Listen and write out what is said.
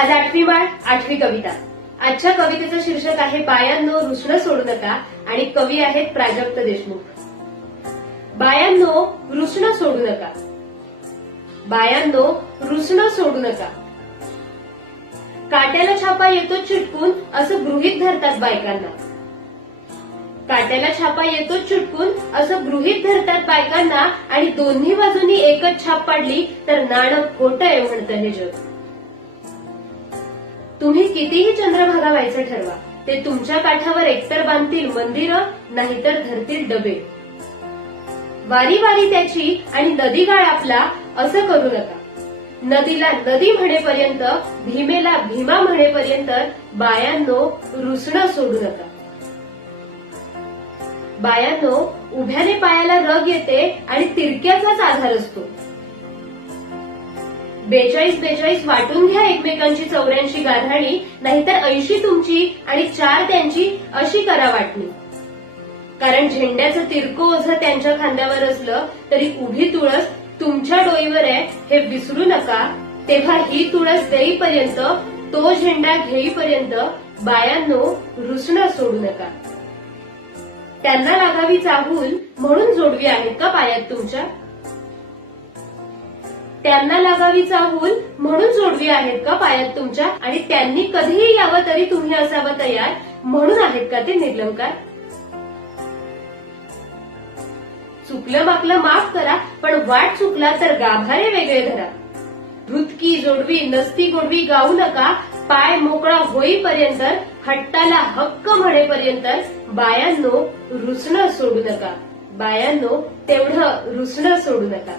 आज आठवी माळ आठवी कविता. आजच्या कवितेचं शीर्षक आहे बायांनो रुसणं सोडू नका आणि कवी आहेत प्राजक्त देशमुख. बायांनो रुसणं सोडू नका. बायांनो रुसणं सोडू नका. काट्याला छापा येतो चिटकून असं गृहीत धरतात बायकांना. काट्याला छापा येतो चुटकून असं गृहीत धरतात बायकांना आणि दोन्ही बाजूनी एकच छाप पाडली तर नाणं खोटं आहे म्हणतं हे जग. तुम्ही कितीही चंद्रभागा व्हायचं ठरवा ते तुमच्या काठावर एकतर बांधतील मंदिर नाहीतर धरतील डबे. वारी वारी त्याची आणि नदी गाळ आपला असं करू नका. नदीला नदी म्हणेपर्यंत भीमेला भीमा म्हणेपर्यंत बायांनो रुसणं सोडू नका. बायांनो उभ्याने पायाला रग येते आणि तिरक्याचाच आधार असतो. बेचाळीस बेचाळीस वाटून घ्या एकमेकांची चौऱ्याऐंशी गाधाणी नाहीतर ऐंशी तुमची आणि चार त्यांची अशी करा वाटणी. कारण झेंड्याचं तिरको ओझं त्यांच्या खांद्यावर असलं तरी उभी तुळस तुमच्या डोईवर आहे हे विसरू नका. तेव्हा ही तुळस देईपर्यंत तो झेंडा घेईपर्यंत बायांनो रुसणं सोडू नका. त्यांना लागावी चाहूल म्हणून जोडवी आहेत का पायात तुमच्या? त्यांना लागावी चाहूल म्हणून जोडवी आहेत का पायात तुमच्या? आणि त्यांनी कधीही यावं तरी तुम्ही असावं तयार म्हणून आहेत का ते निर्लंकार चुकलं माकलं माफ करा पण वाट चुकला तर गाभारे वेगळे धरा. धुतकी जोडवी नसती गोडवी गाऊ नका. पाय मोकळा होईपर्यंत हट्टाला हक्क म्हणेपर्यंत बायांनो रुसणं सोडू नका. बायांनो तेवढं रुसणं सोडू नका.